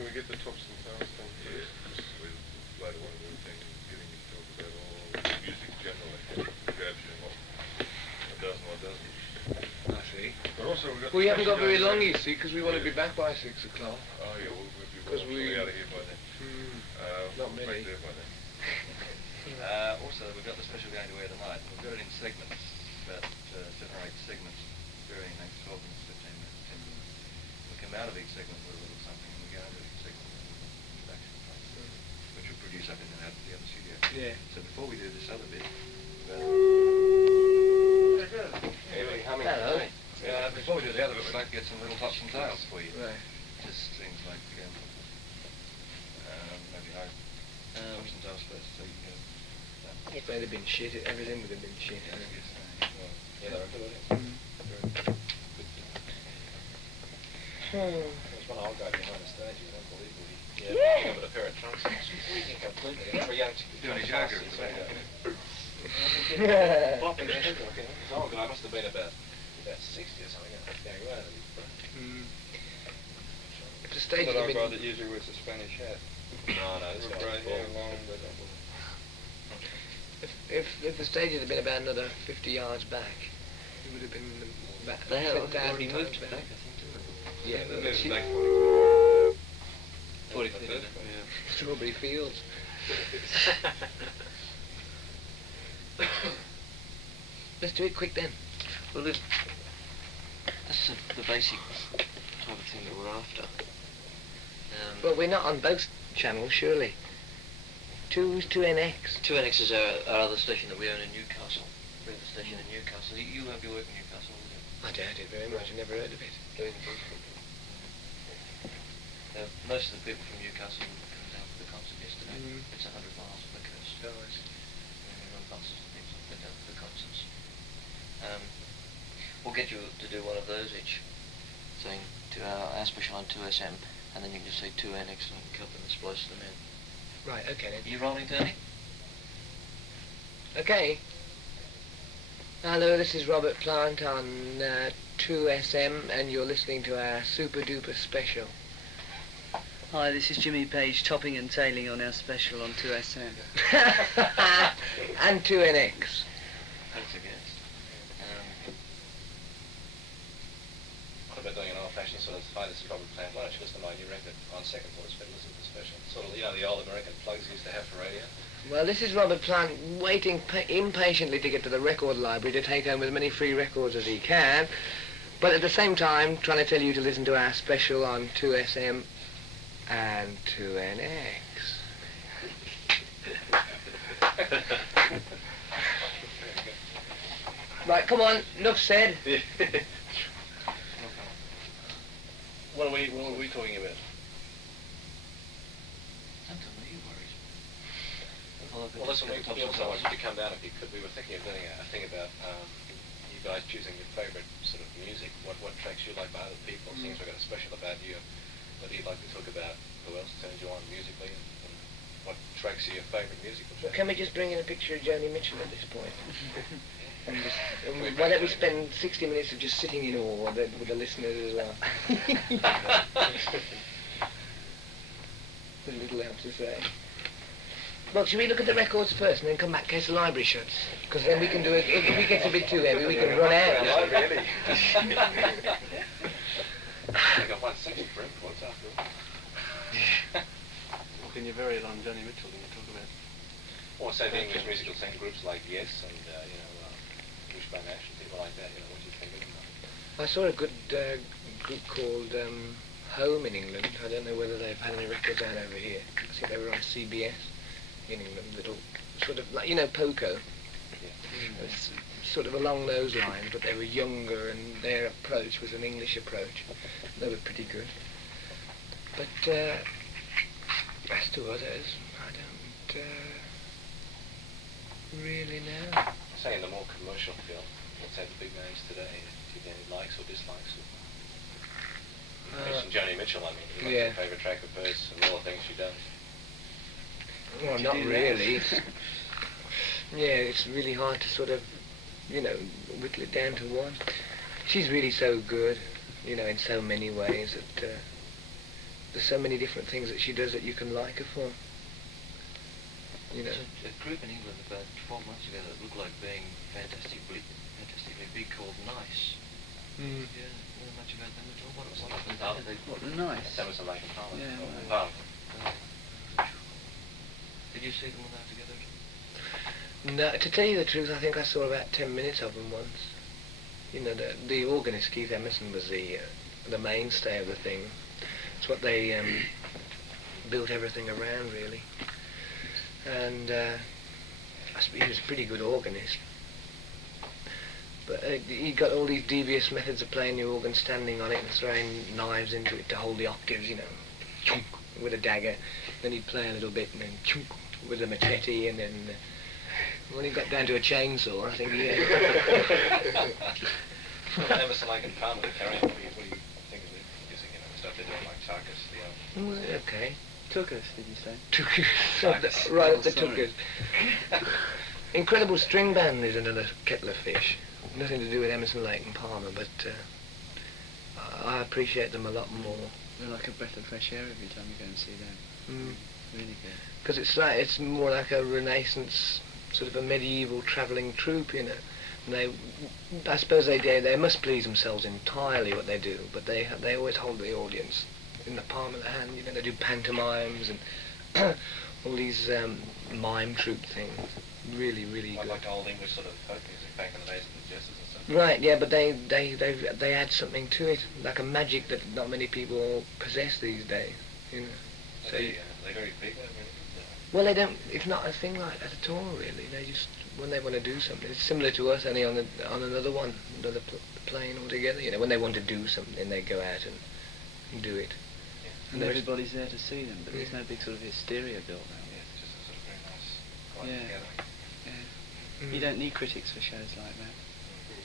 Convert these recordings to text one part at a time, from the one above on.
can we get the tops and tails thing first? Because we later on we were thinking of getting you to talk about all music generally. Grabs you what doesn't. I see. But also we haven't got very long, you see, because we want to be back by 6 o'clock. Oh yeah, we'll be out of here by then. Not many. Right there by then. Also, we've got the special going to air tonight. We've got it in segments, about 7 or 8 segments, varying lengths, 12 minutes, 15 minutes, 10 minutes. We come out of each segment with a little something, and we go into each segment with a little introduction place, which will produce up in and out of the other studio. Yeah. So before we do this other bit, Hello. before we do the other bit, we'd like to get some little tops and tails for you. Right. Just things like, maybe tops and tails first, so you can go. If they'd have been shit, everything would have been shit. Yeah, I guess, Yeah, they're good. There's one old guy behind the stage, it was unbelievable. He had a pair of trunks and squeezing completely. And every young chick doing his yoga. Bopping their head like, this old guy must have been about 60 or something. Going right at his brain. If the stage That had old been... guy that usually wears a Spanish hat. No, this With guy grey was hair, bald. long, but If the stage had been about another 50 yards back, it would have been back. They have 10,000 already times moved back, I think. Yeah, but There's she- like 40 feet. Yeah. Strawberry Fields. Let's do it quick then. Well, that's the basic type of thing that we're after. Well, we're not on both channels, surely. 2's 2NX. 2NX is our other station that we own in Newcastle. We have a station in Newcastle. You won't be working in Newcastle, will you? I doubt it very much. I never heard of it. Most of the people from Newcastle come down for the concert yesterday. It's 100 miles from the coast. Nice. And we run buses and things like that down for the concerts. We'll get you to do one of those each thing to our special on 2SM, and then you can just say 2NX and you can cut them and splice them in. Right, okay then. Are you rolling, Tony? Okay. Hello, this is Robert Plant on 2SM, and you're listening to our Super Duper special. Hi, this is Jimmy Page, topping and tailing on our special on 2SM. And 2NX. Thanks again. What about doing an old-fashioned sort of, hi, this is Robert Plant, why don't you listen to my new record on second thought, listen to the special. Sort of, the old American plugs used to have for radio. Well, this is Robert Plant waiting impatiently to get to the record library to take home as many free records as he can, but at the same time trying to tell you to listen to our special on 2SM and 2NX. Right, come on, enough said. What are we talking about? Don't tell me, you worries. Well, listen, we also wanted you to come down if you could. We were thinking of doing a thing about you guys choosing your favourite sort of music, what tracks you like by other people, things we've got a special about you, whether you'd like to talk about who else turns you on musically, and what tracks are your favourite musical Well, tracks. can we just bring in a picture of Joni Mitchell at this point? And why don't we spend 60 minutes of just sitting in awe with the listeners as well? There's little else to say. Well, should we look at the records first and then come back in case the library shuts? Because then we can do it, if it gets a bit too heavy, we can run out. Really? I got one section for imports after all. Well, can you vary it on Joni Mitchell when you talk about? Or say the English musical scene groups like Yes and, Wishbone Ash and people like that, what do you think of them? I saw a good group called Home in England. I don't know whether they've had any records out over here. I think they were on CBS in England, little sort of like, Poco. Yeah. It's sort of along those lines, but they were younger and their approach was an English approach. They were pretty good. But as to others, I don't really know. Say in the more commercial field, let's say the big names today, do you have any likes or dislikes? You mentioned Joni Mitchell, I mean, what's your favourite track of hers and all the things she does? Well, not really. It's really hard to sort of, whittle it down to one. She's really so good, in so many ways that there's so many different things that she does that you can like her for. You know. There's a group in England about 12 months ago that looked like being fantastically big called Nice. Mm. Yeah, know much about them at all? What it was like? What, the Nice? That was the Lake Parliament. Yeah, right. Parliament. Did you see them when they were together? No, to tell you the truth, I think I saw about 10 minutes of them once. You know, the organist, Keith Emerson, was the mainstay of the thing. It's what they built everything around, really. And I suppose he was a pretty good organist. But he got all these devious methods of playing the organ, standing on it and throwing knives into it to hold the octaves, you know, chunk, with a dagger. Then he'd play a little bit and then chunk, with a machete, and then when he got down to a chainsaw, I think Emerson, Lake and Palmer, carrying. What do you think of it? Using, you know, stuff they're doing like Tarkus, the Well, okay. Took us, did you say? Took right up the Sorry. Tookers. Incredible String Band is another kettle of fish. Nothing to do with Emerson, Lake and Palmer, but I appreciate them a lot more. They're like a breath of fresh air every time you go and see them. Mm. Really good. Because it's more like a Renaissance, sort of a medieval travelling troupe, you know. And I suppose they must please themselves entirely what they do, but they always hold the audience in the palm of the hand. You know, they do pantomimes and all these mime troupe things. Really, really good. like old English sort of folk music back in the days of the Jesters and stuff. Right, yeah, but they add something to it, like a magic that not many people possess these days, you know. So they're very big. Well, they don't. It's not a thing like that at all, really. They just, when they want to do something, it's similar to us, only on another one, another plane altogether. You know, when they want to do something, they go out and do it. And everybody's there to see them, but there's no big sort of hysteria built up. Yeah, it's just a sort of very nice quiet Yeah. gathering. You don't need critics for shows like that.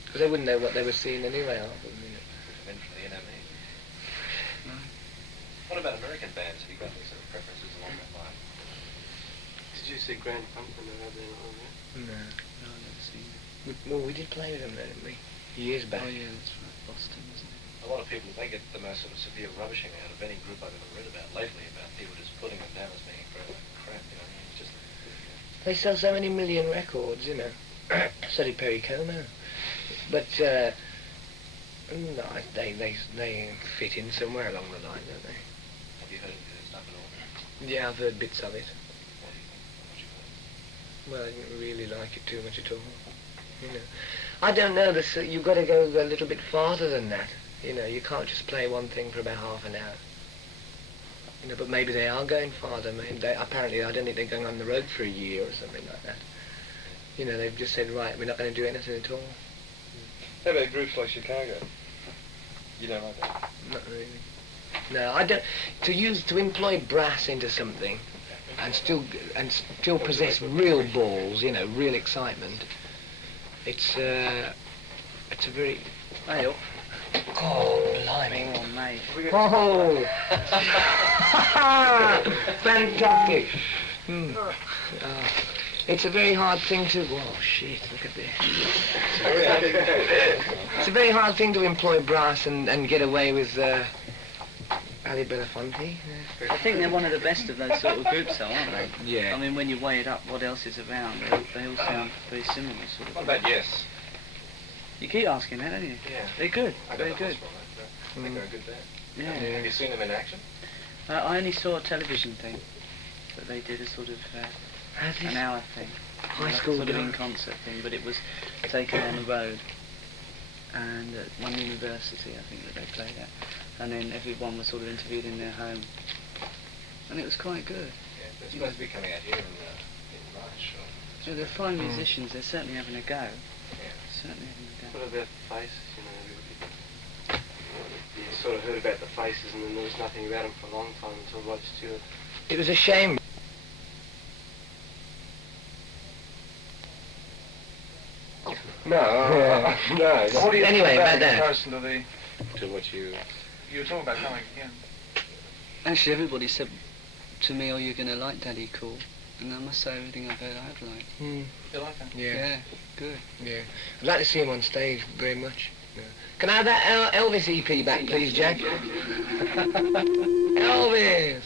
Because they wouldn't know what they were seeing anyway, half of them, you know. Men from the NME. Right. What about American bands? Have you got any sort of preferences along that line? Did you see Grand Funk when they were there on that? No. No, I've never seen it. Well, we did play with them, didn't we? Years back. Oh yeah, that's right. Boston, isn't it? A lot of people, they get the most sort of severe rubbishing out of any group I've ever read about lately, about people just putting them down as being crap, you know. It's just, They sell so many million records, you know. So did Perry Como. But no, they fit in somewhere along the line, don't they? have you heard of their stuff at all? Yeah, I've heard bits of it. What do you think? What you heard? Well, I didn't really like it too much at all. You know, I don't know. You've got to go a little bit farther than that. You know, you can't just play one thing for about half an hour. You know, but maybe they are going farther. Maybe apparently, I don't think they're going on the road for a year or something like that. You know, they've just said, right, we're not going to do anything at all. How about groups like Chicago? You don't like that? Not really. No, I don't. To employ brass into something, and still possess real balls, you know, real excitement. It's a very. Hey, Oh, blimey! oh mate. Oh, fantastic! It's a very hard thing to. Oh shit! Look at this. It's a very hard thing to employ brass and get away with Ali Belafonte. I think they're one of the best of those sort of groups, though, aren't they? Yeah. I mean, when you weigh it up, what else is around? They all sound very similar, sort of. What about Yes? You keep asking that, don't you? Yeah. They're good. I got Very the good. hospital, I think they're a good band. Yeah. Have you seen them in action? I only saw a television thing, but they did a sort of an hour thing. High school sort of in drama. concert thing, but it was taken on the road. And at one university, I think, that they played at. And then everyone was sort of interviewed in their home. And it was quite good. Yeah, they're supposed to be coming out here in March. Yeah, they're fine musicians, they're certainly having a go. Yeah. Certainly having a go. What about the faces? You know, you sort of heard about the faces, and then there was nothing about them for a long time until Rod Stewart. It was a shame. No. What do you anyway, about that. comparison to the... To what you You were talking about coming again. Actually, everybody said to me, oh, you're going to like Daddy Cool. And I must say, everything I've heard, I have liked. Mm, You like them? yeah, Good. yeah. I'd like to see him on stage very much. Yeah. Can I have that Elvis EP back, please, Jack? Elvis!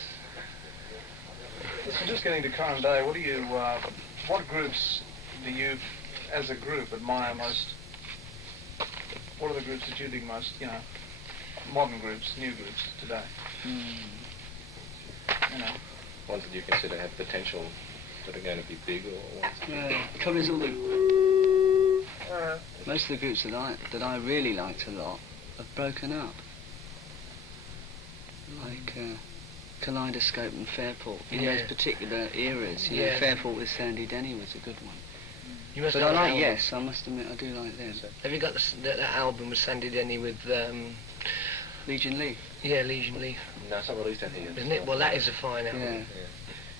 So just getting to current day, what groups do you, as a group, admire most? What are the groups that you dig most, modern groups, new groups today? Ones that you consider have potential that are going to be big, or ones? Covers all the... Most of the groups that I really liked a lot have broken up. Like Kaleidoscope and Fairport, in those particular eras. Fairport with Sandy Denny was a good one. You must But have I like album. Yes, I must admit I do like them. Have you got that album with Sandy Denny with, Legion Leaf. yeah, Legion Leaf, No, it's not released out here. isn't it? Well, that is a fine album. Yeah.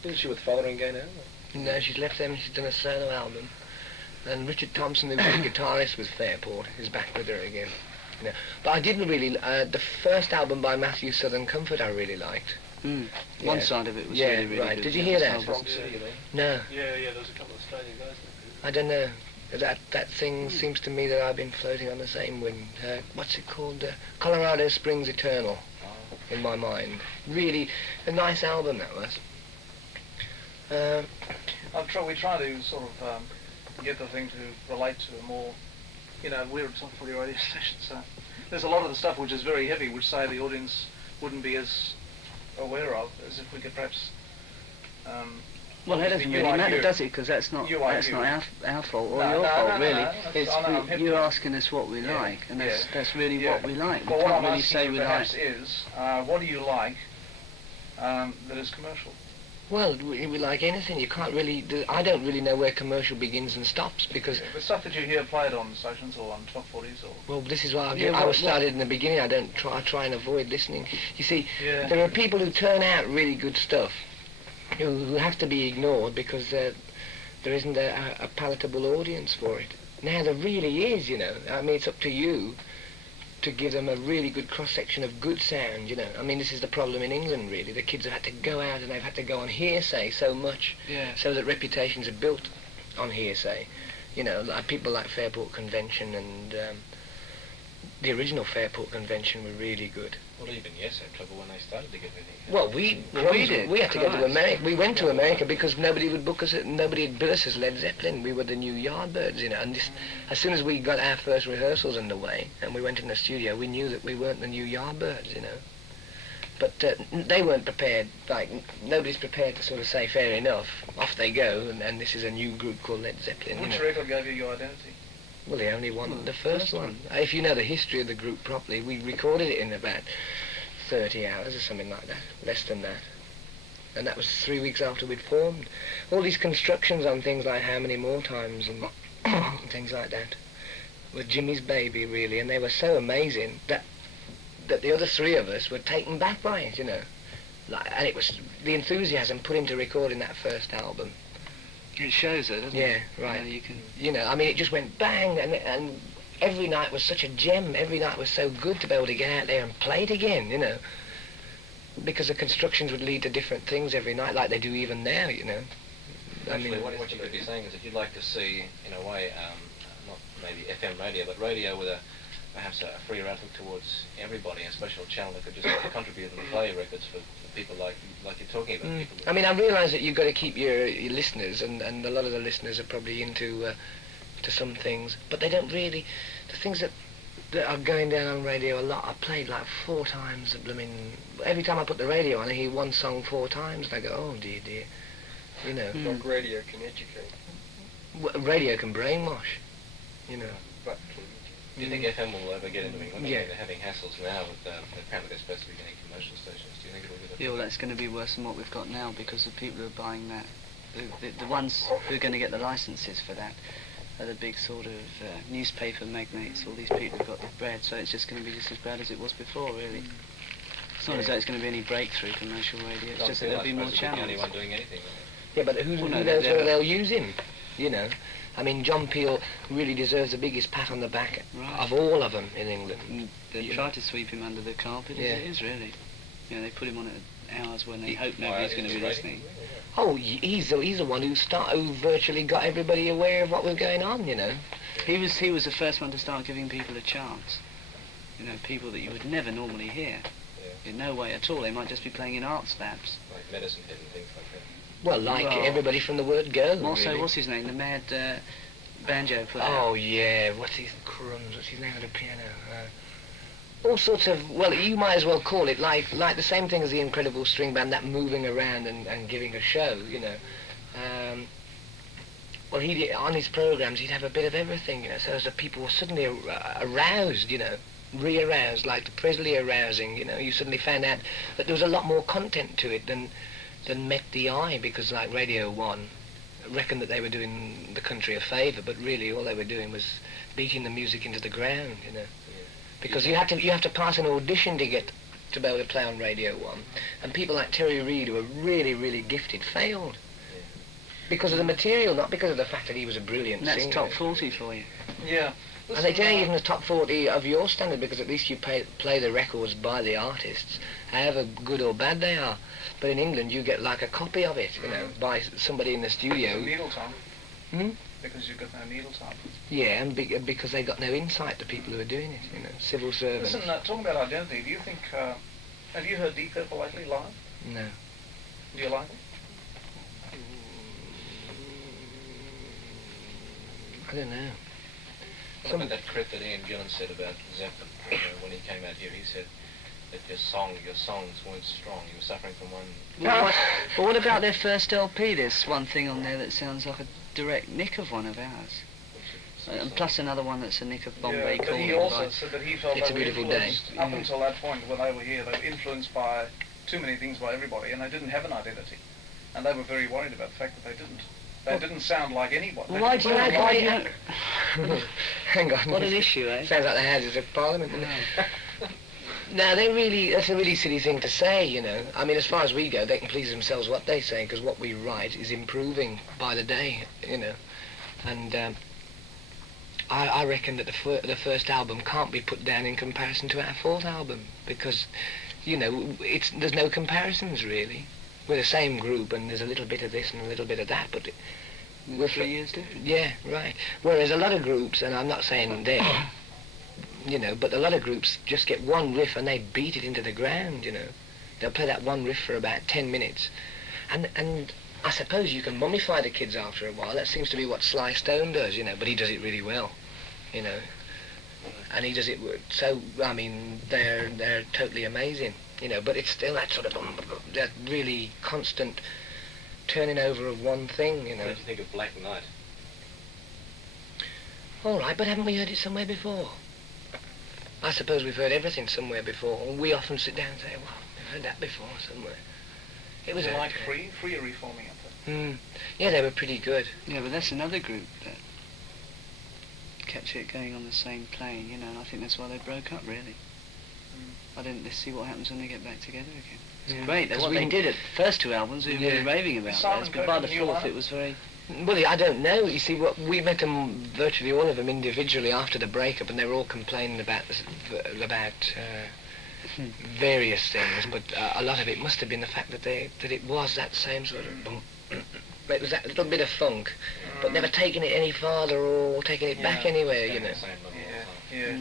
Isn't she with Fotheringay now? No, she's left them, she's done a solo album. And Richard Thompson, who was the guitarist with Fairport, is back with her again. But I didn't really, the first album by Matthew Southern Comfort I really liked. One Yeah. side of it was Yeah, really, really right. good. Did you hear that? album. Frog City, you mean? No, Yeah, there's a couple of Australian guys there. I don't know. That thing seems to me that I've been floating on the same wind. What's it called? Colorado Springs Eternal, in my mind. Really, a nice album that was. We try to sort of get the thing to relate to a more, we're a top 40 radio station, so there's a lot of the stuff which is very heavy, which say the audience wouldn't be as aware of as if we could perhaps. Well, that doesn't You really like matter, you. does it? Because that's not You like that's you. not our fault or No, your no, fault, no, no, really. no. It's I'm hip you're to it. asking us what we Yeah, like, and yeah. that's really Yeah. what we like. We But what can't I'm really asking say you we perhaps like. is, what do you like that is commercial? Well, we like anything. You can't really. I don't really know where commercial begins and stops because. The stuff that you hear played on stations or on top 40s or. Well, this is why I Yeah, was what- started in the beginning. I try and avoid listening. You see, Yeah. there are people who turn out really good stuff who have to be ignored because there isn't a palatable audience for it. Now there really is, I mean, it's up to you to give them a really good cross-section of good sound, I mean, this is the problem in England, really. The kids have had to go out and they've had to go on hearsay so much, so that reputations are built on hearsay. Like people like Fairport Convention and the original Fairport Convention were really good. Well, even Yes had trouble when they started to get anything. Well, we did. We had to go to Christ. America. We went to America because nobody would book us. Nobody had bill us as Led Zeppelin. We were the new Yardbirds, And just, as soon as we got our first rehearsals underway and we went in the studio, we knew that we weren't the new Yardbirds, But they weren't prepared. Like nobody's prepared to sort of say, fair enough, off they go, and this is a new group called Led Zeppelin. Which record gave you your identity? Well, the only one, the first one. If you know the history of the group properly, we recorded it in about 30 hours or something like that, less than that. And that was 3 weeks after we'd formed. All these constructions on things like How Many More Times and things like that were Jimmy's baby, really, and they were so amazing that the other three of us were taken back by it, and it was the enthusiasm put into recording that first album. It shows it, doesn't it? Yeah, right. You can. I mean, it just went bang, and every night was such a gem. Every night was so good to be able to get out there and play it again, because the constructions would lead to different things every night, like they do even now, I Actually, mean, what you could be saying is that you'd like to see, in a way, not maybe FM radio, but radio with perhaps a freer outlook towards everybody, a special channel that could just contribute and play records for people like you're talking about. People I mean, I realise that you've got to keep your listeners, and a lot of the listeners are probably into to some things, but they don't really. The things that are going down on radio a lot, I played like 4 times. Every time I put the radio on, I hear one song 4 times, and I go, oh dear. Like radio can educate. Radio can brainwash, But Do you think FM will ever get into England? Yeah. I mean, they're having hassles now with apparently they're supposed to be getting commercial stations. Do you think it will get Yeah, well, that's going to be worse than what we've got now because the people who are buying that, the ones who are going to get the licenses for that are the big sort of newspaper magnates, all these people who've got the bread, so it's just going to be just as bad as it was before, really. It's not as though it's going to be any breakthrough commercial radio, it's just that there'll be more The channels. only one doing anything. Yeah, but who Well, no, knows they're- whether they'll use him, I mean, John Peel really deserves the biggest pat on the back Right. of all of them in England. And they Yeah. try to sweep him under the carpet, Yeah. as it is, really. They put him on at hours when they hope Why, nobody's is going to he be rating? listening. Oh, he's the one who virtually got everybody aware of what was going on, He was the first one to start giving people a chance. People that you would never normally hear. Yeah. In no way at all. They might just be playing in arts labs. Like Medicine Head and things like that. Well, like Well, everybody from the word go. Also, really. what's his name? The mad banjo player. Oh yeah, what's his name of the piano? All sorts of, well, you might as well call it like the same thing as the Incredible String Band, that moving around and giving a show, you know. Well, on his programs, he'd have a bit of everything, you know, so as the people were suddenly aroused, you know, re-aroused, like the Presley arousing, you know, you suddenly found out that there was a lot more content to it than met the eye, because like Radio 1 reckoned that they were doing the country a favour, but really all they were doing was beating the music into the ground, you know. Because you have to pass an audition to get to be able to play on Radio 1, and people like Terry Reid, who were really, really gifted, failed because of the material, not because of the fact that he was a brilliant And that's singer. top 40 for you. Yeah. And they tell you even the top 40 of your standard, because at least you play the records by the artists, however good or bad they are. But in England, you get like a copy of it, you know, by somebody in the studio. Needle time. Hmm? Because you've got no needle time. Yeah, and because they got no insight, the people who are doing it, you know, civil servants. Listen, talking about identity, do you think, have you heard Deep Purple lately live? No. Do you like them? I don't know. What about that crit that Ian Gillan said about Zeppelin? You know, when he came out here, he said that your songs weren't strong. You were suffering from one. But what about their first LP? There's one thing on there that sounds like a direct nick of one of ours. And plus another one that's a nick of Bombay Yeah, but he Calling. also said that he felt It's they a were Beautiful Day. influenced, up until that point when they were here, they were influenced by too many things by everybody, and they didn't have an identity. And they were very worried about the fact that they didn't. They didn't sound like anyone. Why do you Hang on. What an issue, eh? Sounds like the Houses of Parliament, doesn't it? No, that's a really silly thing to say, you know. I mean, as far as we go, they can please themselves what they say, because what we write is improving by the day, you know. And I reckon that the first album can't be put down in comparison to our fourth album, because, you know, there's no comparisons, really. We're the same group, and there's a little bit of this and a little bit of that, but We're 3 years different. yeah, right. Whereas a lot of groups, and I'm not saying them, you know, but a lot of groups just get one riff and they beat it into the ground, you know. They'll play that one riff for about 10 minutes. And I suppose you can mummify the kids after a while. That seems to be what Sly Stone does, you know, but he does it really well, you know. And he does it so, I mean, they're totally amazing, you know, but it's still that sort of, that really constant turning over of one thing, you know. What did you think of Black Knight? All right, but haven't we heard it somewhere before? I suppose we've heard everything somewhere before. We often sit down and say, well, we've heard that before somewhere. It was like Free are reforming up there. Yeah, they were pretty good. Yeah, but that's another group that kept it going on the same plane, you know, and I think that's why they broke up, really. Let's see what happens when they get back together again. It's great. That's what they did at the first two albums. We were really raving about Simon those, but by the Kirk, New fourth Line. it was very... Well, I don't know. You see, we met them, virtually all of them, individually after the breakup, and they were all complaining about various things. But a lot of it must have been the fact that it was that same sort of boom. It was that little bit of funk, but never taking it any farther or taking it back anywhere, you know. Yeah.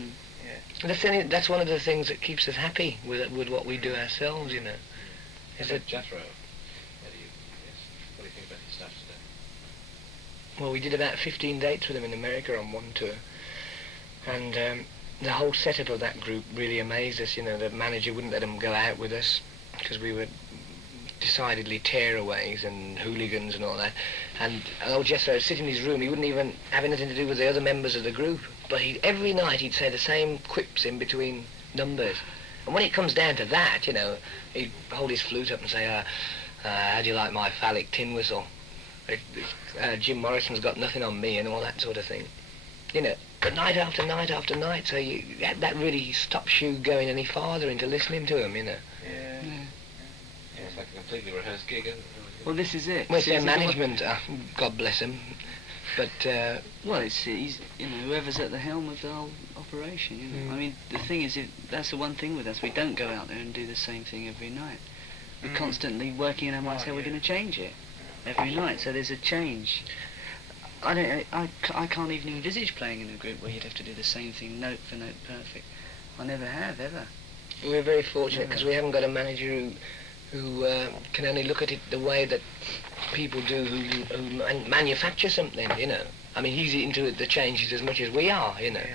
That's one of the things that keeps us happy with what we do ourselves, you know. Is it? Jethro? What do you think about his stuff today? Well, we did about 15 dates with him in America on one tour, and the whole setup of that group really amazed us. You know, the manager wouldn't let them go out with us because we were decidedly tearaways and hooligans and all that. And old Jethro would sit in his room. He wouldn't even have anything to do with the other members of the group. But every night he'd say the same quips in between numbers. And when it comes down to that, you know, he'd hold his flute up and say, how do you like my phallic tin whistle? Jim Morrison's got nothing on me and all that sort of thing. You know, but night after night after night, so that really stops you going any farther into listening to him, you know. Yeah. It's like a completely rehearsed gig, isn't it? Well, this is it. Well, it's See, their is it what- management, God bless them. But, Well, he's, you know, whoever's at the helm of the whole operation, you know. I mean, the thing is, that's the one thing with us. We don't go out there and do the same thing every night. We're constantly working in our minds how we're going to change it every night. So there's a change. I can't even envisage playing in a group where you'd have to do the same thing note for note perfect. I never have, ever. We're very fortunate because we haven't got a manager who can only look at it the way that people do who manufacture something, you know. I mean, he's into the changes as much as we are, you know.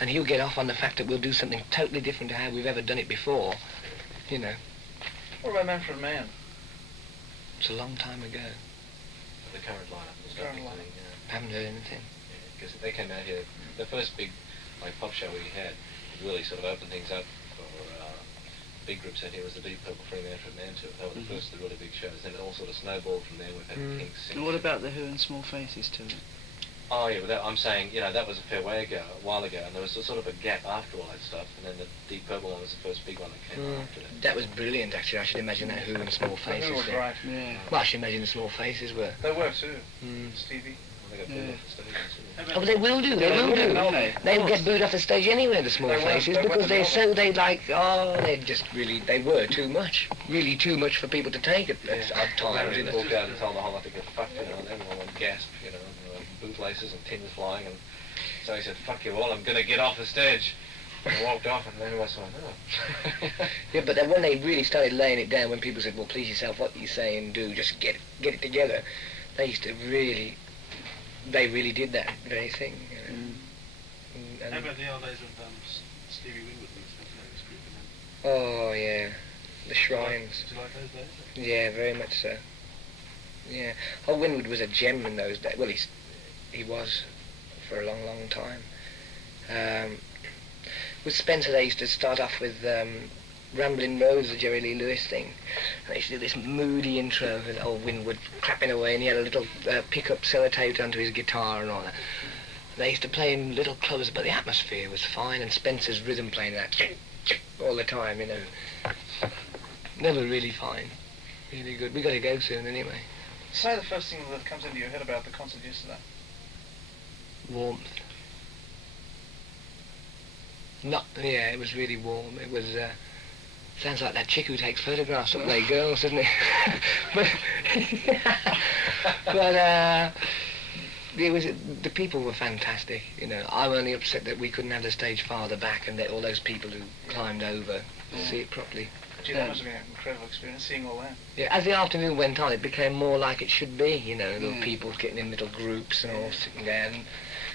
And he'll get off on the fact that we'll do something totally different to how we've ever done it before, you know. What about Manfred Mann? It's a long time ago. The current lineup was Current nothing, lineup. Haven't heard anything. because they came out here. The first big pop show we had really sort of opened things up for big groups out here was the Deep Purple Fremantle Man Tour. They were the first of the really big shows. Then it all sort of snowballed from there. We've had Kinks. And what about the Who and Small Faces tour? Oh yeah, but I'm saying, that was a fair way ago, a while ago, and there was a sort of a gap after all that stuff, and then the Deep Purple one was the first big one that came after that. That was brilliant, actually. I should imagine that Who and Small Faces. Who were thing. great. Yeah. Well, I should imagine the Small Faces were. They were too. Mm. Stevie. They got pulled off the stage, too. Oh, but they will do. They will do. They'll get booed off the stage anyway, the Small They won't- Faces, they because won't they're bother. so they were too much, really too much for people to take at odd times. You They know. walked out and told the whole lot to get fucked, and everyone went gasp, bootlaces and tins flying, and so he said, "Fuck you all, I'm gonna get off the stage." And I walked off, and everyone was like, "Oh." Yeah, but then when they really started laying it down, when people said, "Well, please yourself, what you say and do, just get it together," they used to really did that very thing. You know. How about the old days of Stevie Winwood and stuff, this group and then? Oh yeah, the Shrines. Did you like those days? Yeah, very much so. Yeah. Oh, Winwood was a gem in those days. Well, he was for a long, long time. With Spencer, they used to start off with Ramblin' Rose, the Jerry Lee Lewis thing. And they used to do this moody intro with old Winwood clapping away, and he had a little pickup sellotaped onto his guitar and all that. They used to play in little clubs, but the atmosphere was fine, and Spencer's rhythm playing that all the time, you know. They were really fine. Really good. We got to go soon anyway. Say the first thing that comes into your head about the concert yesterday. Warmth. Yeah, it was really warm. It was, sounds like that chick who takes photographs of they girls, doesn't it? but the people were fantastic, you know. I'm only upset that we couldn't have the stage farther back and let all those people who climbed over see it properly. Gee, that must have been an incredible experience, seeing all that. Yeah, as the afternoon went on, it became more like it should be, you know, little people getting in little groups and all sitting down.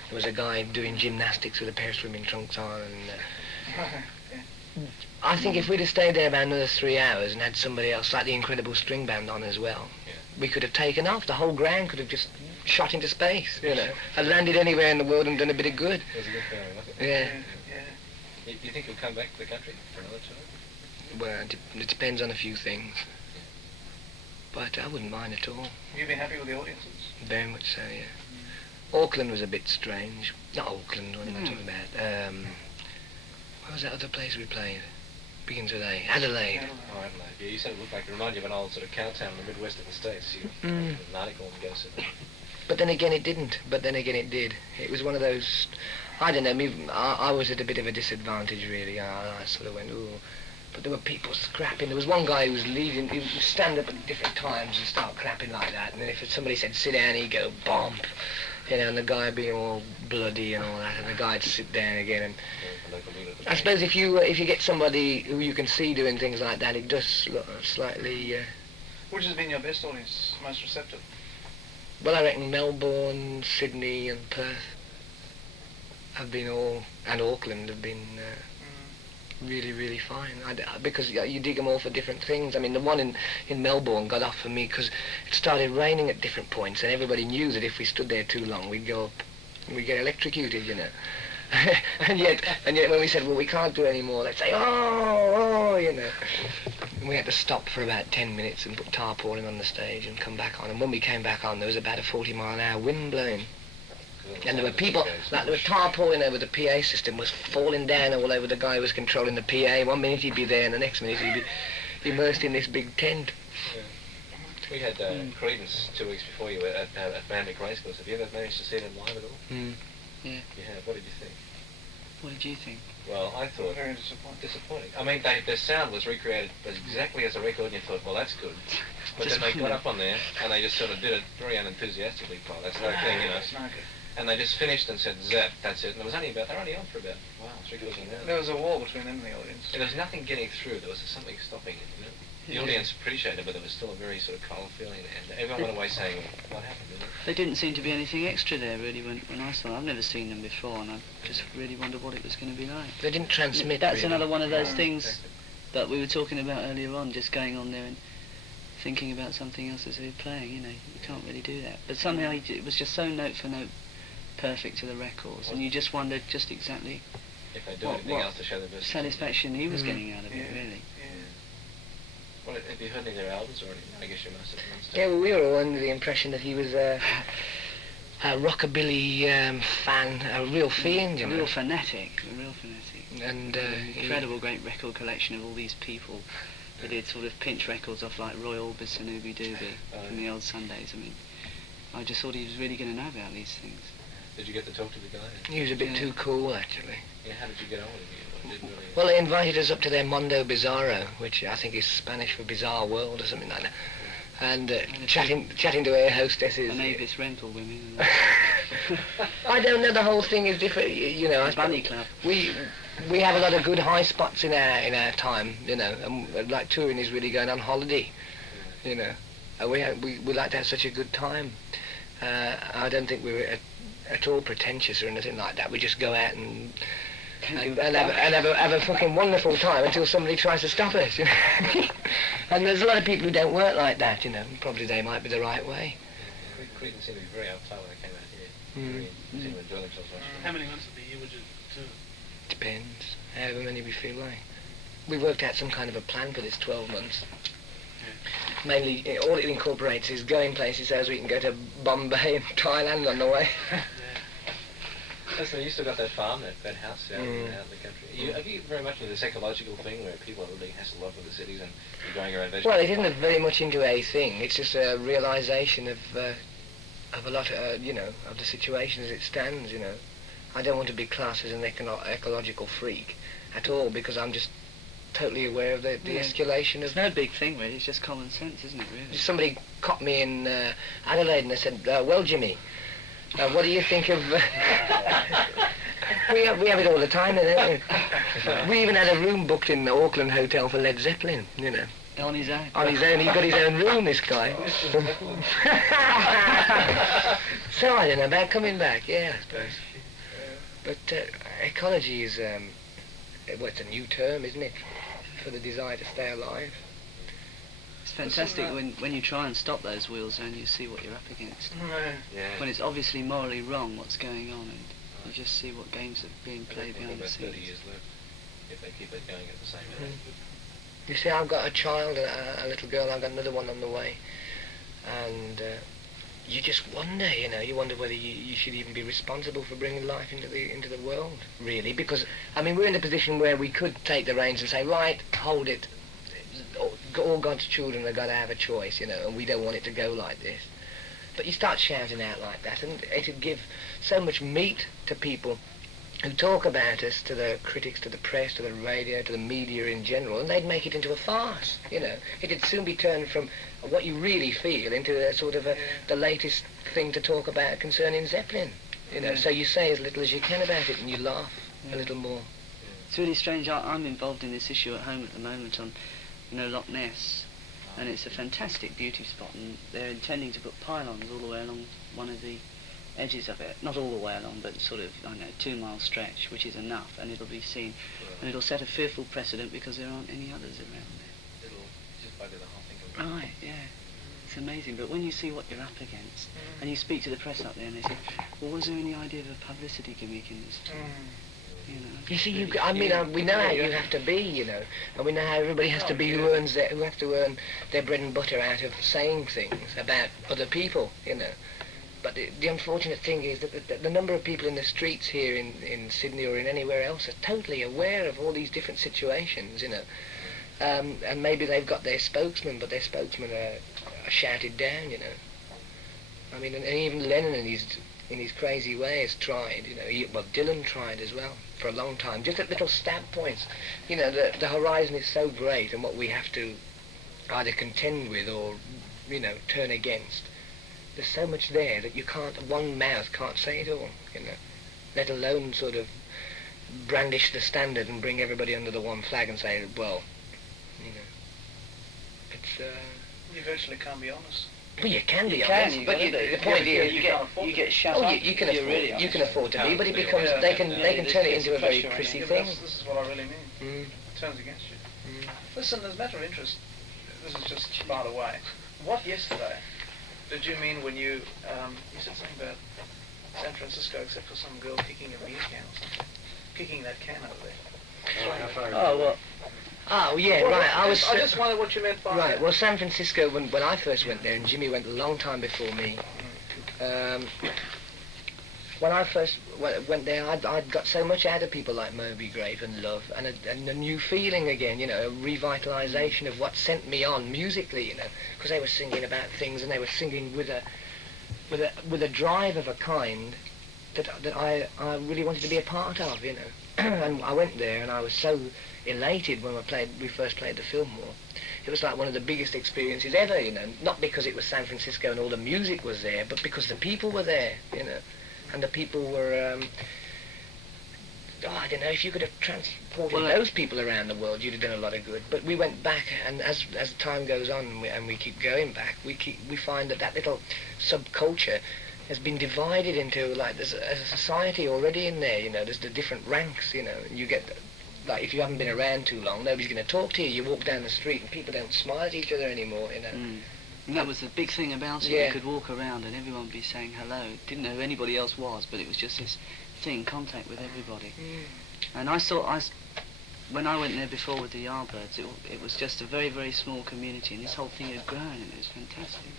There was a guy doing gymnastics with a pair of swimming trunks on, and I think if we'd have stayed there about another 3 hours and had somebody else, like the Incredible String Band, on as well, we could have taken off. The whole ground could have just shot into space, you know, and landed anywhere in the world and done a bit of good. It was a good feeling, wasn't it? Yeah. You think you'll come back to the country for another tour? Well, it depends on a few things. But I wouldn't mind at all. Have you been happy with the audiences? Very much so, yeah. Auckland was a bit strange. Not Auckland, what am I talking about? What was that other place we played? Begins with A. Adelaide. Oh, Adelaide. Yeah, you said it looked like it reminded you of an old sort of cowtown in the Midwest of the States. You an article and go sit there. But then again it didn't. But then again it did. It was one of those, I don't know, I was at a bit of a disadvantage really. I sort of went, ooh. But there were people scrapping. There was one guy who was leading, he would stand up at different times and start clapping like that. And then if somebody said sit down, he'd go bump. You know, and the guy being all bloody and all that, and the guy'd sit down again. And I suppose if you get somebody who you can see doing things like that, it does look slightly... Which has been your best audience, most receptive? Well, I reckon Melbourne, Sydney and Perth have been all, and Auckland have been really, really fine. Because you dig them all for different things. I mean, the one in Melbourne got off for me because it started raining at different points, and everybody knew that if we stood there too long, we'd go up, we'd get electrocuted, you know. and yet when we said, well, we can't do it anymore, they'd say, oh, you know. And we had to stop for about 10 minutes and put tarpaulin on the stage and come back on. And when we came back on, there was about a 40-mile-an-hour wind blowing. And there were people, like there was tarpaulin over the PA system, was falling down all over the guy who was controlling the PA. One minute he'd be there, and the next minute he'd be immersed in this big tent. Yeah. We had Creedence 2 weeks before you at Bandwick Racecourse. Have you ever managed to see them live at all? Yeah. You have. What did you think? What did you think? Well, I thought... Very disappointing. Disappointing. I mean, their sound was recreated exactly as a record, and you thought, well, that's good. But then they got up on there, and they just sort of did it very unenthusiastically. That's no thing, you know. It's no good. And they just finished and said, zap, that's it. And they were only on for about, 3/4 of an hour. There was a wall between them and the audience. And there was nothing getting through. There was something stopping it, you know. The Yeah. audience appreciated it, but there was still a very sort of cold feeling, and everyone went away saying, what happened, you know? There didn't seem to be anything extra there really when I saw them. I've never seen them before, and I just really wondered what it was going to be like. They didn't transmit. That's really. another one of those things that we were talking about earlier on, just going on there and thinking about something else as we were playing, you know. You can't really do that. But somehow it was just so note for note perfect to the records, and you just wondered just exactly If they do anything else to show the versatility. satisfaction he was getting out of it, really. Well, have you heard any of their albums or anything? I guess you must have. Yeah, well, we were all under the impression that he was a rockabilly fan, a real fiend, you A know. real fanatic. And Incredible great record collection of all these people that did sort of pinch records off like Roy Orbison, Ooby Dooby from the old Sundays. I mean, I just thought he was really going to know about these things. Did you get to talk to the guy? he was a bit too cool, actually. Yeah, how did you get on with him? Didn't really... Well, they invited us up to their Mondo Bizarro, which I think is Spanish for Bizarre World or something like that. And chatting to air hostesses. And Avis rental women. I don't know, the whole thing is different, you know. Bunny Club. We have a lot of good high spots in our time, you know, and like touring is really going on holiday, you know. We like to have such a good time. I don't think we were at all pretentious or anything like that. We just go out and have a fucking wonderful time until somebody tries to stop us, you know. And there's a lot of people who don't work like that, you know. Probably they might be the right way. Creedence seemed to be very uptight when they came out here. Seemed to enjoy themselves much. How many months of the year would you tour? Depends, however many we feel like. We worked out some kind of a plan for this 12 months. Mainly, all it incorporates is going places so as we can go to Bombay and Thailand on the way. Listen, you still got that farm, that house out in the country. Are you very much into the ecological thing where people are really hassle a lot with the cities and you're growing your own vegetables? Well, it isn't very much into a thing. It's just a realisation of a lot, you know, of the situation as it stands, you know. I don't want to be classed as an ecological freak at all, because I'm just totally aware of the escalation of... It's no big thing, really. It's just common sense, isn't it, really? Somebody caught me in Adelaide and they said, well, Jimmy, what do you think of... we have it all the time, don't we? We even had a room booked in the Auckland Hotel for Led Zeppelin, you know. On his own. On his own, he got his own room, this guy. So I don't know about coming back, yeah, I suppose. But ecology is, well, it's a new term, isn't it, for the desire to stay alive. It's fantastic when you try and stop those wheels and you see what you're up against. Yeah. When it's obviously morally wrong what's going on, and you just see what games are being played They've got behind the about 30 scenes. years left if they keep it going at the same rate. You see, I've got a child, a little girl, I've got another one on the way, and you just wonder, you know, you wonder whether you should even be responsible for bringing life into the world, really, because, I mean, we're in a position where we could take the reins and say, right, hold it, all God's children have got to have a choice, you know, and we don't want it to go like this. But you start shouting out like that, and it'd give so much meat to people who talk about us, to the critics, to the press, to the radio, to the media in general, and they'd make it into a farce, you know. It'd soon be turned from what you really feel into a sort of the latest thing to talk about concerning Zeppelin, you know. So you say as little as you can about it, and you laugh a little more. It's really strange. I'm involved in this issue at home at the moment on, you know, Loch Ness, and it's a fantastic beauty spot, and they're intending to put pylons all the way along one of the edges of it, not all the way along, but sort of, I don't know, 2 mile stretch, which is enough, and it'll be seen, and it'll set a fearful precedent because there aren't any others around there. It'll just bugger the whole thing. Right, yeah. It's amazing, but when you see what you're up against, and you speak to the press up there, and they say, well, was there any idea of a publicity gimmick in this? You know. You see, we know how you have to be, you know, and we know how everybody has to be who have to earn their bread and butter out of saying things about other people, you know. But the unfortunate thing is that the number of people in the streets here in Sydney or in anywhere else are totally aware of all these different situations, you know. And maybe they've got their spokesman, but their spokesman are shouted down, you know. I mean, and even Lennon in his crazy way has tried, you know. Well, Dylan tried as well for a long time, just at little stab points. You know, the horizon is so great, and what we have to either contend with or, you know, turn against there's so much there that one mouth can't say it all, let alone sort of brandish the standard and bring everybody under the one flag and say, well, it's... You virtually can't be honest. Well, you can be You honest, can, but you gotta be. the point is, You get shut oh, up. you can You're afford, really you can honest. afford to be, but it Yeah, becomes yeah, they can it turn it gets into a very pressure, prissy yeah, but thing. This is what I really mean. Mm. It turns against you. Mm. Listen, as a matter of interest, this is just by the way. What yesterday did you mean when you said something about San Francisco, except for some girl kicking a beer can or something, kicking that can over there? Oh, well, Oh yeah, Well, right. I just wondered what you meant by right. that. Well, San Francisco, when I first went there, and Jimmy went a long time before me. When I first went there, I'd got so much out of people like Moby Grape and Love, and a new feeling again, a revitalisation of what sent me on musically, because they were singing about things, and they were singing with a drive of a kind that I really wanted to be a part of, And I went there, and I was so elated when we first played the Fillmore. It was like one of the biggest experiences ever, not because it was San Francisco and all the music was there, but because the people were there, and the people were, I don't know, if you could have transported those people around the world, you'd have done a lot of good. But we went back, and as time goes on, and we keep going back, we find that little subculture has been divided into, like, there's a society already in there, there's the different ranks, you get, like, if you haven't been around too long, nobody's going to talk to you. You walk down the street and people don't smile at each other anymore, And that was the big thing about it. Yeah. You could walk around and everyone would be saying hello. Didn't know who anybody else was, but it was just this thing, contact with everybody. And when I went there before with the Yardbirds, it was just a very, very small community, and this whole thing had grown, and it was fantastic.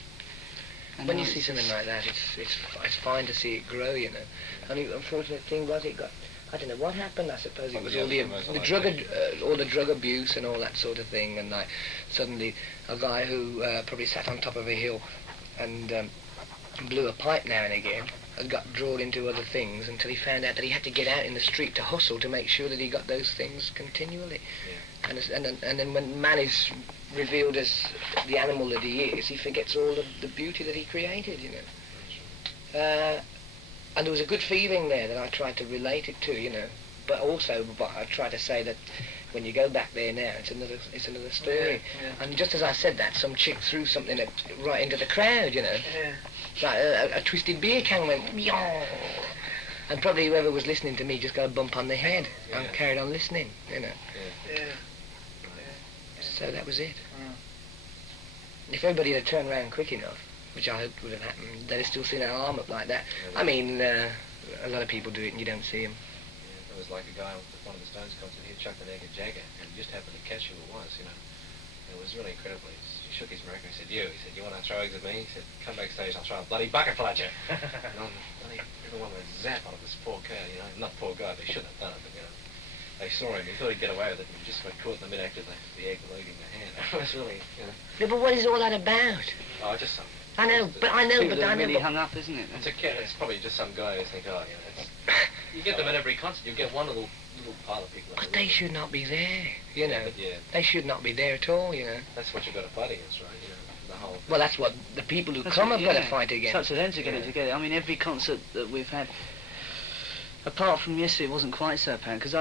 And when now you see it's something just- like that, it's fine to see it grow, And the unfortunate thing was it got, I don't know what happened. I suppose it was all the drug abuse and all that sort of thing, and like suddenly a guy who probably sat on top of a hill and blew a pipe now and again and got drawn into other things until he found out that he had to get out in the street to hustle to make sure that he got those things continually. Yeah. And then when man is revealed as the animal that he is, he forgets all of the beauty that he created, And there was a good feeling there that I tried to relate it to, But also, I try to say that when you go back there now, it's another story. Yeah. And just as I said that, some chick threw something right into the crowd, Yeah. Like a twisted beer can went, meow. And probably whoever was listening to me just got a bump on the head and carried on listening, Yeah. So that was it. Mm. If everybody had turned around quick enough, which I hoped would have happened, they'd have still seen our arm up like that. I mean, a lot of people do it and you don't see them. Yeah, it was like a guy at one of the Stones concerts, he chucked an egg at Jagger, and he just happened to catch who it was, And it was really incredible. He shook his miracle, he said, you want to throw eggs at me? He said, come backstage, I'll throw a bloody bucket full at you. And everyone was zap on this poor guy, not poor guy, they shouldn't have done it, but, they saw him, he thought he'd get away with it, and he just got caught in the mid-act of the egg leaving the hand. It was really, Yeah, but what is all that about? Oh, just some... I know, but I know, People but are I know. really but- hung up, isn't it? It's probably just some guy who think, you get them at every concert. You get one little pile of people. But they should not be there, But They should not be there at all, that's what you've got to fight against, right? The whole. Well, that's what the people who That's come what- have got to yeah. fight against. It's up to them to get it together. I mean, every concert that we've had, apart from yesterday, it wasn't quite so apparent, because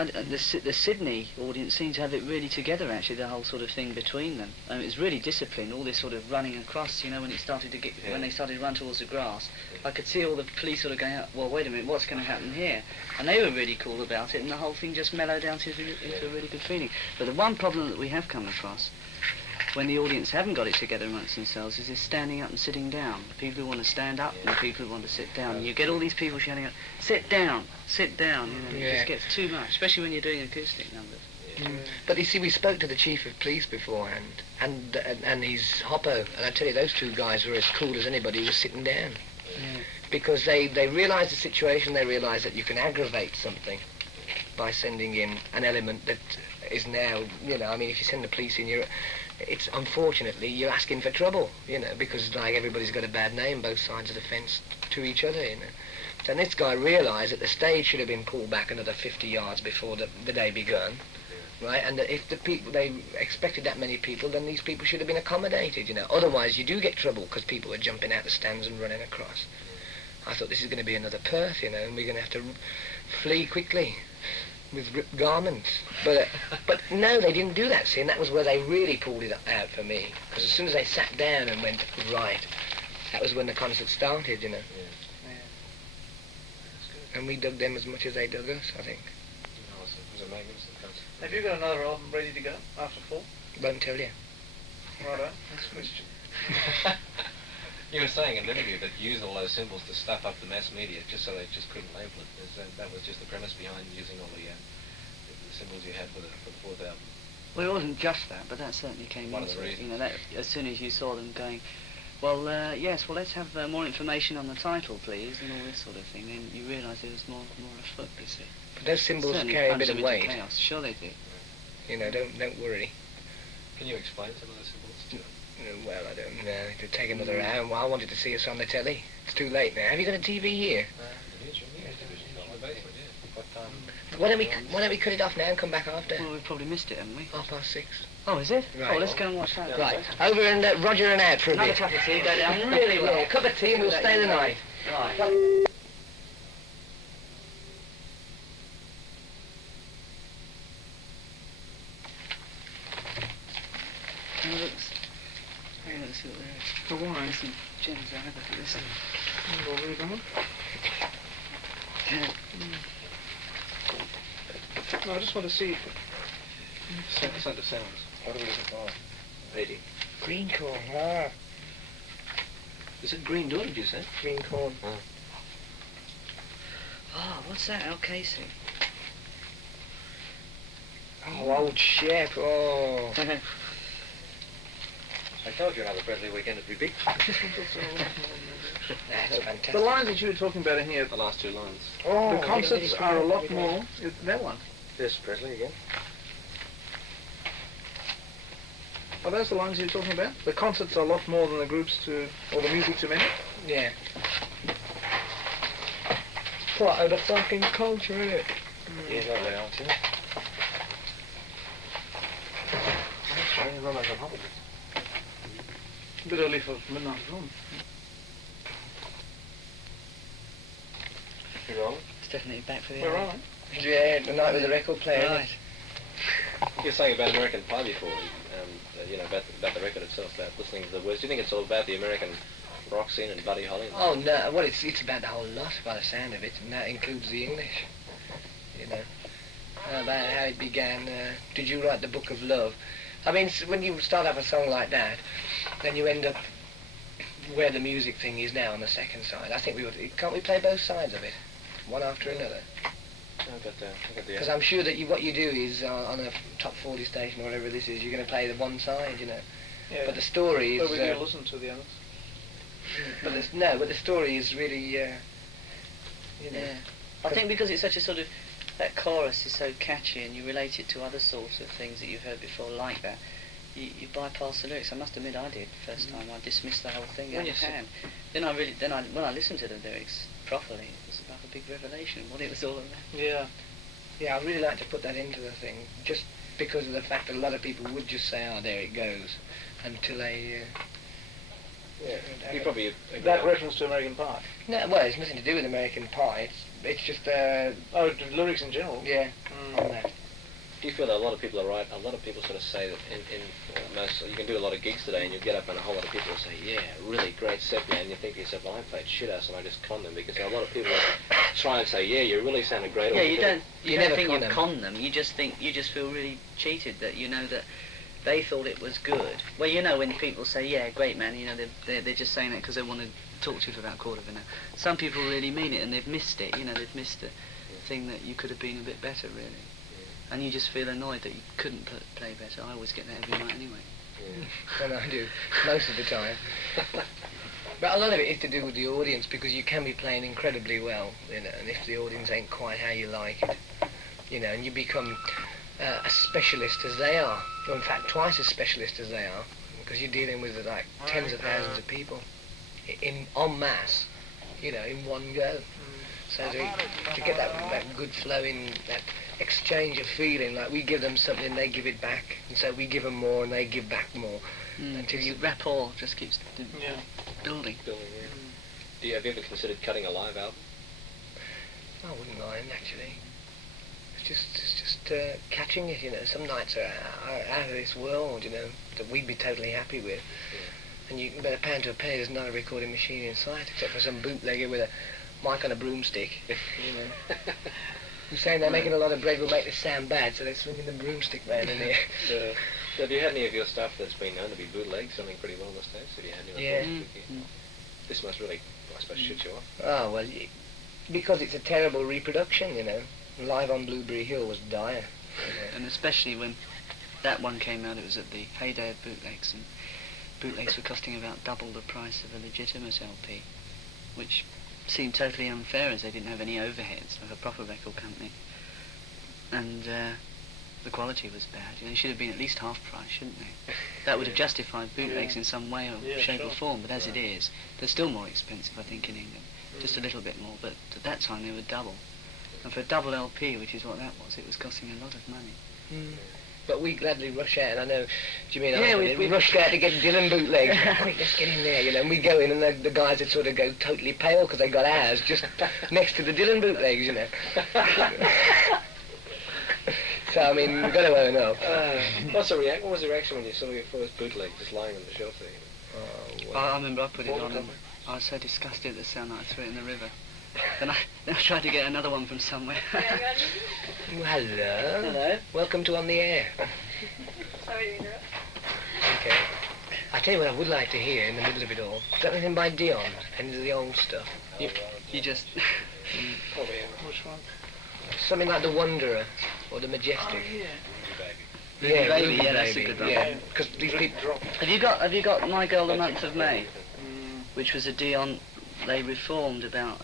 the Sydney audience seemed to have it really together, actually, the whole sort of thing between them. It was really disciplined, all this sort of running across, when it started to when they started to run towards the grass. I could see all the police sort of going, well, wait a minute, what's going to happen here? And they were really cool about it, and the whole thing just mellowed down into a really good feeling. But the one problem that we have come across, when the audience haven't got it together amongst themselves, is this standing up and sitting down. The people who want to stand up and the people who want to sit down. And you get all these people shouting out, sit down, It Yeah. just gets too much, especially when you're doing acoustic numbers. But you see, we spoke to the chief of police beforehand, and he's Hoppo, and I tell you, those two guys were as cool as anybody who was sitting down. Because they realise the situation, they realise that you can aggravate something by sending in an element that is now, if you send the police in, it's unfortunately, you're asking for trouble, because like everybody's got a bad name, both sides of the fence to each other, So this guy realised that the stage should have been pulled back another 50 yards before the day begun, right? And that if the people, they expected that many people, then these people should have been accommodated, you know. Otherwise, you do get trouble because people are jumping out the stands and running across. I thought this is going to be another Perth, you know, and we're going to have to flee quickly with ripped garments. But no, they didn't do that, see, and that was where they really pulled it out for me. Because as soon as they sat down and went, right, that was when the concert started, you know. And we dug them as much as they dug us, I think. It was a magnificent concert. Have you got another album ready to go after 4? Won't tell you. Righto, next question. You were saying in an interview that you used all those symbols to stuff up the mass media just so they just couldn't label it. That was just the premise behind using all the symbols you had for the fourth album. Well, it wasn't just that, but that certainly came One of the into it. reasons. You know, that as soon as you saw them going, well, yes, well, let's have more information on the title, please, and all this sort of thing, then you realise there was more afoot, you see. But those symbols Certainly carry a plunged bit of them into weight. chaos. Sure they do. You know, don't worry. Can you explain some of those symbols? Well, I don't know. It'll take another hour. Well, I wanted to see us on the telly. It's too late now. Have you got a TV here? Why don't we cut it off now and come back after? Well, we've probably missed it, haven't we? 6:30. Oh, is it? Right. Oh, let's go and watch that. Right. Over and Roger and out for a Another bit. cup of tea, go down really well. Yeah, a cup of tea and we'll stay the night. Right. Oh, looks. Hey, let's see what there is. The wine. There's some gems there. Have a look at this. No, I just want to see. Centre Sounds. What do we get for? 80. Green corn. Ah, Is it green door, did you say? green corn. Oh, what's that? Al Casey. Oh, old chef. Oh. I told you another Presley weekend would be big. That's fantastic. The lines that you were talking about in here, The last two lines. Oh, the concerts are a lot more. That one. There's Presley again. Are those the lines you were talking about? The concerts are a lot more than the groups to, or the music to many? Yeah. Part of the fucking culture, isn't it? Yeah, lovely, aren't you? That's right, everyone has a holiday. A bit early for midnight film. You rolling? It's definitely back for the We're hour. on. Yeah, the night with the record player. Right. You were saying about American Pie before, you know, about the record itself, about listening to the words. Do you think it's all about the American rock scene and Buddy Holly? Oh no, well it's about the whole lot by the sound of it, and that includes the English. You know, about how it began. Did you write the Book of Love? I mean, when you start up a song like that, then you end up where the music thing is now on the second side. I think can't we play both sides of it, one after another? I got the Because I'm sure that what you do is on a top 40 station or whatever this is, you're going to play the one side, you know. Yeah. But the story is. But we do listen to the others. But the story is really, you know. Yeah. I think because it's such a sort of, that chorus is so catchy and you relate it to other sorts of things that you've heard before like that, you bypass the lyrics. I must admit I did first time. I dismissed the whole thing out of hand. When I listened to the lyrics properly, it was like a big revelation what it was all about. Yeah. Yeah, I'd really like to put that into the thing, just because of the fact that a lot of people would just say, oh, there it goes, until they... You probably agree That on- reference to American Pie. No, well, it's nothing to do with American Pie. It's just, Oh, the lyrics in general. yeah, Mm. on that. Do you feel that a lot of people are right? A lot of people sort of say that in most, you can do a lot of gigs today and you get up and a whole lot of people will say, yeah, really great set, man. And you think to yourself, well, I played shit ass and I just conned them, because a lot of people try and say, yeah, you really sounded great. Yeah, or you don't never think con you've them. conned them. You just feel really cheated that you know that they thought it was good. Well, you know when people say, yeah, great man, you know, they're just saying it because they want to talk to you for about a quarter of an hour. Some people really mean it and they've missed it, you know, they've missed the thing that you could have been a bit better, really. And you just feel annoyed that you couldn't play better. I always get that every night anyway. And I do, most of the time. But a lot of it is to do with the audience, because you can be playing incredibly well, you know, and if the audience ain't quite how you like it, you know, and you become a specialist as they are, or in fact twice as specialist as they are, because you're dealing with like tens of thousands of people en masse, you know, in one go. So to get that good flowing, that exchange of feeling, like we give them something, they give it back, and so we give them more and they give back more. Until you rapport just keeps building. Have you ever considered cutting a live album? I wouldn't mind, actually. It's just catching it, you know. Some nights are out of this world, you know, that we'd be totally happy with. And you can bet £1 to a penny there's not a recording machine in sight, except for some bootlegger with a mic on a broomstick, you know. Who's saying they're making a lot of bread will make this sound bad, so they're swinging the broomstick round in there. Have you had any of your stuff that's been known to be bootlegged, selling pretty well in the States? Have you had any This must really, I suppose, shit you off. Oh, well, because it's a terrible reproduction, you know. Live on Blueberry Hill was dire. And especially when that one came out, it was at the heyday of bootlegs, and bootlegs were costing about double the price of a legitimate LP, which seemed totally unfair as they didn't have any overheads of a proper record company. And the quality was bad. You know, they should have been at least half price, shouldn't they? That would have justified bootlegs in some way or shape or form, but as it is, they're still more expensive, I think, in England. Just a little bit more, but at that time they were double. And for a double LP, which is what that was, it was costing a lot of money. But we gladly rush out, and I know, do you mean Yeah, we rushed out to get Dylan bootlegs. Quick, let's get in there, you know, and we go in, and the guys would sort of go totally pale because they got ours just next to the Dylan bootlegs, you know. So, I mean, we've got to own up. What was the reaction when you saw your first bootleg just lying on the shelf there? Oh, well. I remember I put it on, and I was so disgusted at the sound that I threw it in the river. Then I tried to get another one from somewhere. Well, hello. Hello. Welcome to On the Air. Sorry to interrupt. Okay. I tell you what I would like to hear in the middle of it all. Is that anything by Dion? Any of the old stuff? You just... Which one? Something like The Wanderer or The Majestic. Oh, yeah. Yeah, Baby, Ruby yeah, that's a Baby, good one. Yeah, because these people... Have you got My Girl the Month of May, which was a Dion they reformed about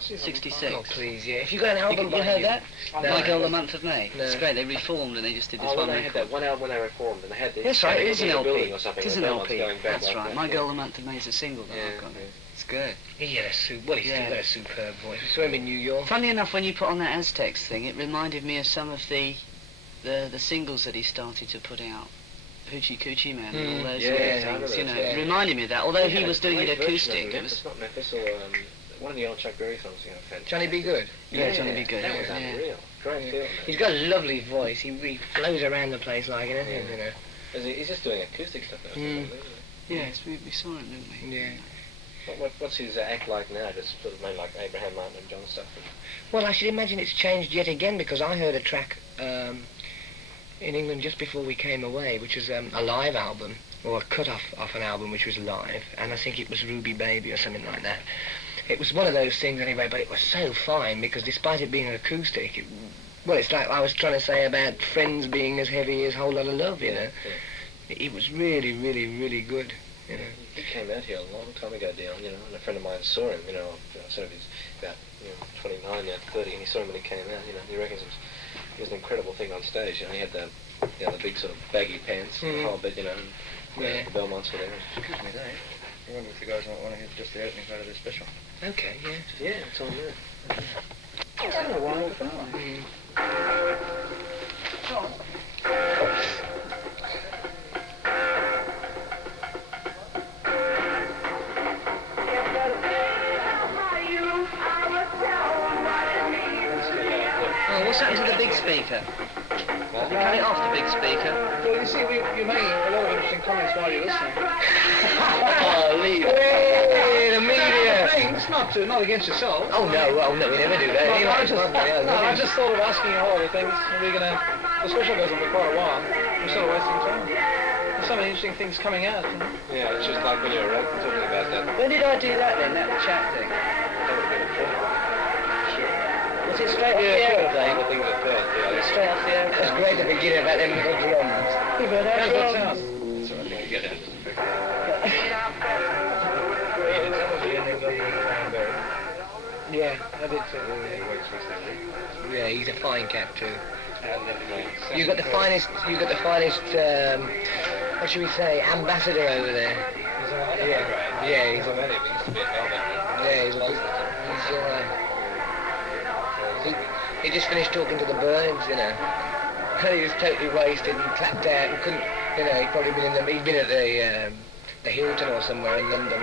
66. Oh, please, yeah. If you got an album You heard that? No. My Girl the Month of May. No. It's great. They reformed and they just did this Oh, one when they had record. that one album when they reformed, and they had this. Yes, right. It is an LP. Building or something, It is and an the Belmonts LP. going back That's like right. that, My yeah. Girl the Month of May is a single that I've got. It's good. He had a he's Yeah. still got a superb voice. We saw him in New York. Funny enough, when you put on that Aztecs thing, it reminded me of some of the singles that he started to put out. Hoochie Coochie Man and all those Yeah, sort I of remember things, you know. that, yeah. It reminded me of that, although he Yeah, was doing it great version of acoustic. It Memphis, was... not Memphis, or one of the old Chuck Berry songs, you know, fantastic. Johnny Be Good. Yeah, Johnny Be Good. That was Yeah. unreal. Great feel. He's got a lovely voice. He flows around the place like anything, you know. He's just doing acoustic stuff now. Yes, we saw it, didn't we? Yeah. What's his act like now? Just sort of made like Abraham Martin and John stuff. Well, I should imagine it's changed yet again, because I heard a track in England just before we came away, which was a live album, or a cut off an album which was live, and I think it was Ruby Baby or something like that. It was one of those things anyway, but it was so fine, because despite it being acoustic, it's like I was trying to say about Friends being as heavy as Whole Lot of Love, you know. It was really, really, really good, you know. He came out here a long time ago, Dion, you know, and a friend of mine saw him, you know, sort of he's about 29, 30, and he saw him when he came out, you know, he reckons it was an incredible thing on stage, you know, he had the big sort of baggy pants, the whole bit, you know, and the Belmonts were there. Excuse me, Dave. I wonder if you guys might want to hear just the opening part of this special. Okay, yeah. Yeah, it's on there. I don't know why I put that on. Oh, what's happened to the big speaker? You cut it off, the big speaker. Well, you see, you're making a lot of interesting comments while you're listening. Oh, leave it. Hey, the media. It's not against yourself. Oh, no, we never do that. No, I Anyway, just thought of asking you all the things. The special goes on for quite a while. We're sort of wasting time. There's so many interesting things coming out. You know? Yeah, it's just like when you were talking about that. When did I do that then, that chat thing? That would have been a film. Was it straight off the aeroplane? The things that felt, yeah. Straight off the it's aeroplane? great at the beginning about them little drums. How's that sound? That's all right, I think you get it. Yeah, I did too. Yeah, he's a fine cat too. You got the finest, what should we say, ambassador over there. Yeah, he's a, He just finished talking to the birds, you know. He was totally wasted and clapped out and couldn't, you know, he'd been at the Hilton or somewhere in London.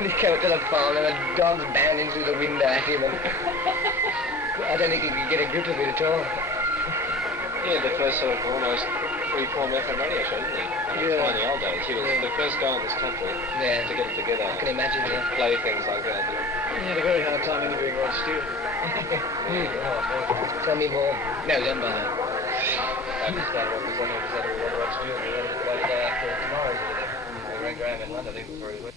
And he came up to the farm and there were dogs bounding through the window at him, and I don't think he could get a grip of it at all. Yeah, the first sort of almost free-form FM radio show, didn't he? Yeah. In the old days, he was the first guy in this country Yeah. to get it together. I can imagine, yeah. Play things like that. He had a very hard time interviewing Rod Stewart. Tell me more. No, don't bother. I just started representing Rod Stewart. We wanted to play the day after tomorrow. We ran Graham in London, I think, very well.